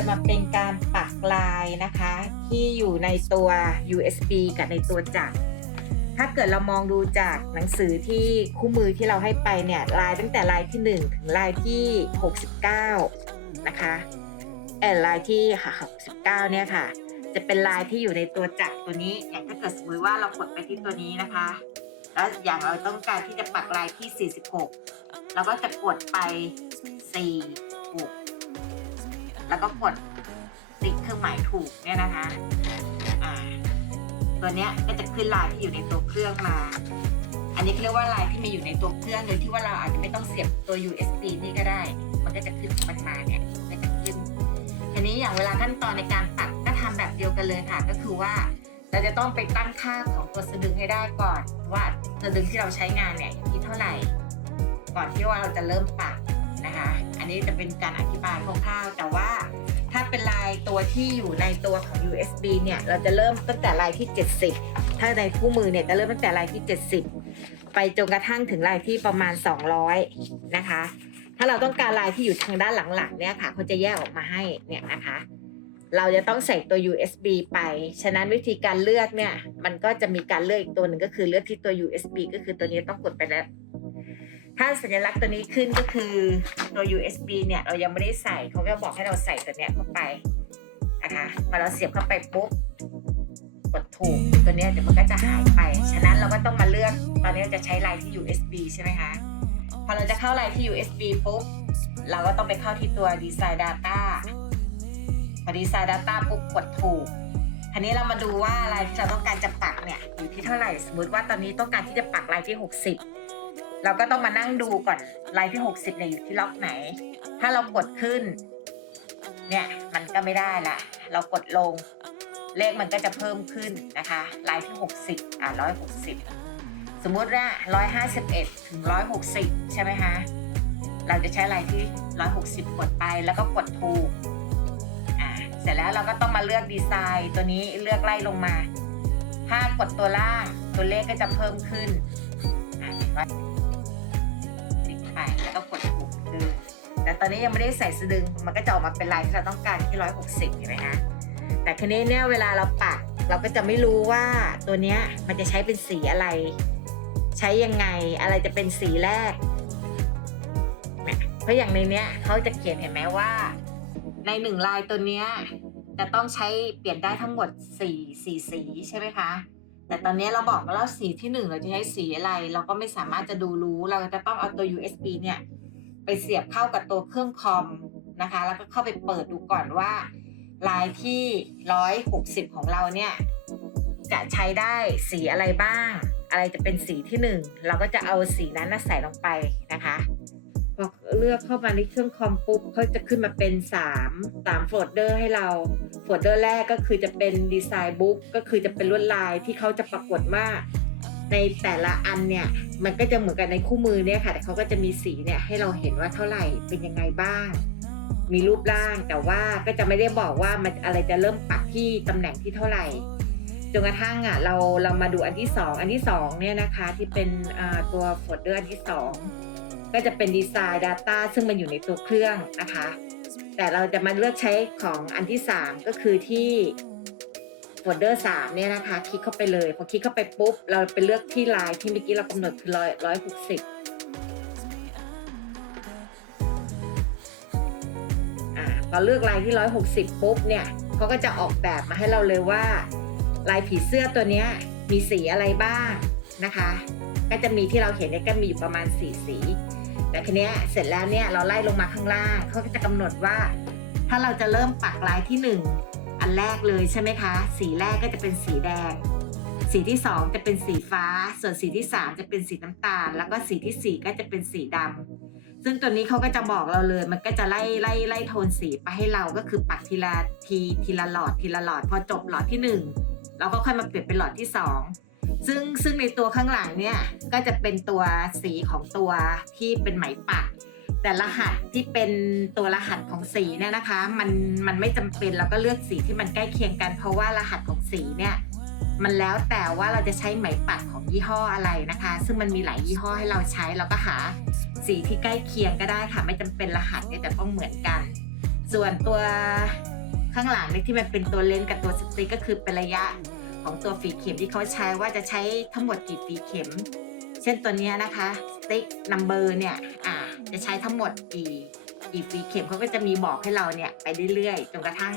จะมาเป็นการปักลายนะคะ ที่อยู่ในตัว USB กับในตัวจักรถ้าเกิดเรามองดูจากหนังสือที่คู่มือที่เราให้ไปเนี่ยลายตั้งแต่ลายที่ 1 ถึงลายที่ 69 นะคะแอนลายที่69 เนี่ยค่ะ จะเป็นลายที่อยู่ในตัวจักรตัวนี้อย่างถ้าเกิดสมมติว่าเรากดไปที่ตัวนี้นะคะ แล้วอย่างเราต้องการที่จะปักลายที่ 46 เราก็จะกดไป 4 แล้วก็กดติ๊กเครื่องหมายถูกเนี่ยนะคะอ่าตัวเนี้ยก็จะขึ้นลายที่อยู่ในตัวเครื่องมา อันนี้เรียกว่าลายที่มีอยู่ในตัวเครื่องโดยที่ว่าเราอาจจะไม่ต้องเสียบตัว USB นี่ก็ได้ มันก็จะขึ้นมันมาเนี่ยก็จะขึ้นทีนี้อย่างเวลาขั้นตอนในการปักก็ทำแบบเดียวกันเลยค่ะ ก็คือว่าเราจะต้องไปตั้งค่าของตัวสะดึงให้ได้ก่อน ว่าสะดึงที่เราใช้งานเนี่ยอยู่ที่เท่าไหร่ ก่อนที่ว่าเราจะเริ่มปัก นะคะ อันนี้จะเป็นการอธิบายคร่าวๆแต่ว่าถ้าเป็นลายตัวที่อยู่ในตัวของ USB เนี่ยเราจะเริ่มตั้งแต่ลายที่ 70 ถ้าในคู่มือเนี่ยจะเริ่มตั้งแต่ลายที่ 70 ไปจนกระทั่งถึงลายที่ประมาณ 200 นะคะ ถ้าเราต้องการลายที่อยู่ทางด้านหลังๆเนี่ยค่ะเขาจะแยกออกมาให้เนี่ยนะคะ เราจะต้องใส่ตัว USB ไป ฉะนั้นวิธีการเลือกเนี่ยมันก็จะมีการเลือกอีกตัวหนึ่งก็คือเลือกที่ตัว USB ก็คือตัวนี้ต้องกดไปแล้ว ถ้าสัญลักษณ์ตัวนี้ขึ้นก็คือตัว USB เนี่ยเรายังไม่ได้ใส่เขาก็บอกให้เราใส่ตัวเนี้ยเข้าไปนะคะพอเราเสียบเข้าไปปุ๊บกดถูกตัวเนี้ยเดี๋ยวมันก็จะหายไป ฉะนั้นเราก็ต้องมาเลือกตอนนี้เราจะใช้ลายที่ USB ใช่ไหมคะ พอเราจะเข้าลายที่ USB ปุ๊บ เราก็ต้องไปเข้าที่ตัว Design Data พอ Design Data ปุ๊บกดถูกทีนี้เรามาดูว่าลายที่เราต้องการจะปักเนี่ยอยู่ที่เท่าไหร่ สมมติว่าตอนนี้ต้องการที่จะปักลายที่ 60 เราก็ต้องมานั่งดูก่อนลายที่ 60เนี่ยอยู่ที่ล็อกไหน ถ้าเรากดขึ้น เนี่ยมันก็ไม่ได้ละ เรากดลง เลขมันก็จะเพิ่มขึ้นนะคะลายที่ 60 อะ 160 สมมุติว่า151 ถึง 160 ใช่ไหมคะ เราจะใช้ลายที่ 160 กดไปแล้วก็กดถูกอ่าเสร็จแล้วเราก็ต้องมาเลือกดีไซน์ตัวนี้เลือกไล่ลงมา ถ้ากดตัวล่างตัวเลขก็จะเพิ่มขึ้นอ่า ต่ตอนนี้ยังไม่ได้ใส่สะดึง มันก็จะออกมาเป็นลายที่เราต้องการที่160เห็นไหมคะแต่ทีนี้เนี่ยเวลาเราปักเราก็จะไม่รู้ว่าตัวเนี้ยมันจะใช้เป็นสีอะไร ใช้ยังไงอะไรจะเป็นสีแรกเนี่ยเพราะอย่างในเนี้ยเขาจะเขียนเห็นไหมว่า ในหนึ่งลายตัวเนี้ยจะต้องใช้เปลี่ยนได้ทั้งหมดสี่สี่สีใช่ไหมคะแต่ตอนนี้เราบอกแล้วสีที่หนึ่งเราจะใช้สีอะไร เราก็ไม่สามารถจะดูรู้เราจะต้องเอาตัว USB เนี่ย ไปเสียบเข้ากับตัวเครื่องคอมนะคะ แล้วก็เข้าไปเปิดดูก่อนว่าลายที่ร้อยหกสิบของเราเนี่ย จะใช้ได้สีอะไรบ้าง อะไรจะเป็นสีที่หนึ่งเราก็จะเอาสีนั้นนะใส่ลงไปนะคะพอเลือกเข้ามาในเครื่องคอมปุ๊บเขาจะขึ้นมาเป็น 3 3โฟลเดอร์ให้เราโฟลเดอร์แรกก็คือจะเป็นดีไซน์บุ๊กก็คือจะเป็นลวดลายที่เขาจะปรากฏว่า ในแต่ละอันเนี่ยมันก็จะเหมือนกันในคู่มือเนี่ยค่ะ แต่เขาก็จะมีสีเนี่ยให้เราเห็นว่าเท่าไหร่เป็นยังไงบ้าง มีรูปร่างแต่ว่าก็จะไม่ได้บอกว่ามันอะไรจะเริ่มปักที่ตำแหน่งที่เท่าไหร่จนกระทั่งอะเราเรามาดูอันที่สองอันที่สองเนี่ยนะคะที่เป็นตัวโฟลเดอร์อันที่สองก็จะเป็นดีไซน์ Data ซึ่งมันอยู่ในตัวเครื่องนะคะ แต่เราจะมาเลือกใช้ของอันที่สามก็คือที่ โฟเดอร์สามเนี่ยนะคะ คลิกเข้าไปเลย พอคลิกเข้าไปปุ๊บ เราไปเลือกที่ลายที่เมื่อกี้เรากำหนดคือร้อยร้อยหกสิบอ่าพอเลือกลายที่ร้อยหกสิบปุ๊บเนี่ยเขาก็จะออกแบบมาให้เราเลยว่า ลายผีเสื้อตัวเนี้ยมีสีอะไรบ้างนะคะ ก็จะมีที่เราเห็นเนี่ยก็มีอยู่ประมาณสีสี แต่ทีเนี้ยเสร็จแล้วเนี่ยเราไล่ลงมาข้างล่างเขาก็จะกำหนดว่า ถ้าเราจะเริ่มปักลายที่หนึ่ง นแรกเลยใช่ไหมคะ สีแรกก็จะเป็นสีแดง สีที่สองจะเป็นสีฟ้า ส่วนสีที่สามจะเป็นสีน้ำตาล แล้วก็สีที่สี่ก็จะเป็นสีดำซึ่งตัวนี้เขาก็จะบอกเราเลย มันก็จะไล่ไล่ไล่โทนสีไปให้เราก็คือปักทีละทีทีละหลอดทีละหลอด พอจบหลอดที่หนึ่งเราก็ค่อยมาเปลี่ยนเป็นหลอดที่สองซึ่งซึ่งในตัวข้างหลังเนี่ยก็จะเป็นตัวสีของตัวที่เป็นไหมปัก แต่รหัสที่เป็นตัวรหัสของสีเนี่ยนะคะ มันมันไม่จำเป็นเราก็เลือกสีที่มันใกล้เคียงกัน เพราะว่ารหัสของสีเนี่ยมันแล้วแต่ว่าเราจะใช้ไหมปักของยี่ห้ออะไรนะคะ ซึ่งมันมีหลายยี่ห้อให้เราใช้เราก็หาสีที่ใกล้เคียงก็ได้ค่ะ ไม่จำเป็นรหัสเนี่ยจะต้องเหมือนกัน ส่วนตัวข้างหลังเนี่ยที่มันเป็นตัวเลนส์กับตัวสติ๊กก็คือเป็นระยะของตัวฝีเข็มที่เขาใช้ว่าจะใช้ทั้งหมดกี่ฝีเข็ม เช่นตัวนี้นะคะส ติ๊กนัมเบอร์เนี่ยอ่าจะใช้ทั้งหมดกี่กี่ฝีเข็มเขาก็จะมีบอกให้เราเนี่ยไปเรื่อยๆจนกระทั่ง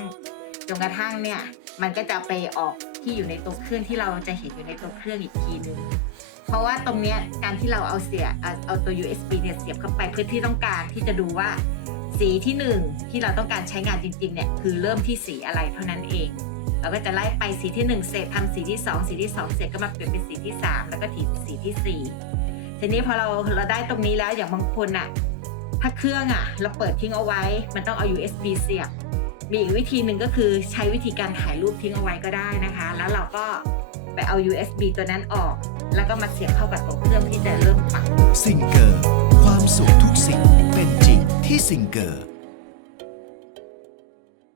จนกระทั่งเนี่ยมันก็จะไปออกที่อยู่ในตัวเครื่องที่เราจะเห็นอยู่ในตัวเครื่องอีกทีหนึ่งเพราะว่าตรงเนี้ยการที่เราเอาเสียเอาตัว USB เนี่ยเสียบเข้าไปเพื่อที่ต้องการที่จะดูว่าสีที่หนึ่งที่เราต้องการใช้งานจริงๆเนี่ยคือเริ่มที่สีอะไรเท่านั้นเอง เราก็จะไล่ไปสีที่หนึ่งเสร็จทำสีที่สองสีที่สองเสร็จก็มาเปลี่ยนเป็นสีที่สามแล้วก็ถีสีที่สี่ ทีนี้พอเราเราได้ตรงนี้แล้วอย่างบางคนอะถ้าเครื่องอะเราเปิดทิ้งเอาไว้ มันต้องเอา USB เสียบ มีอีกวิธีหนึ่งก็คือใช้วิธีการถ่ายรูปทิ้งเอาไว้ก็ได้นะคะ แล้วเราก็ไปเอา USB ตัวนั้นออก แล้วก็มาเสียบเข้ากับตัวเครื่องที่จะเริ่มปัก ซิงเกอร์ ความสุขทุกสิ่งเป็นจริงที่ซิงเกอร์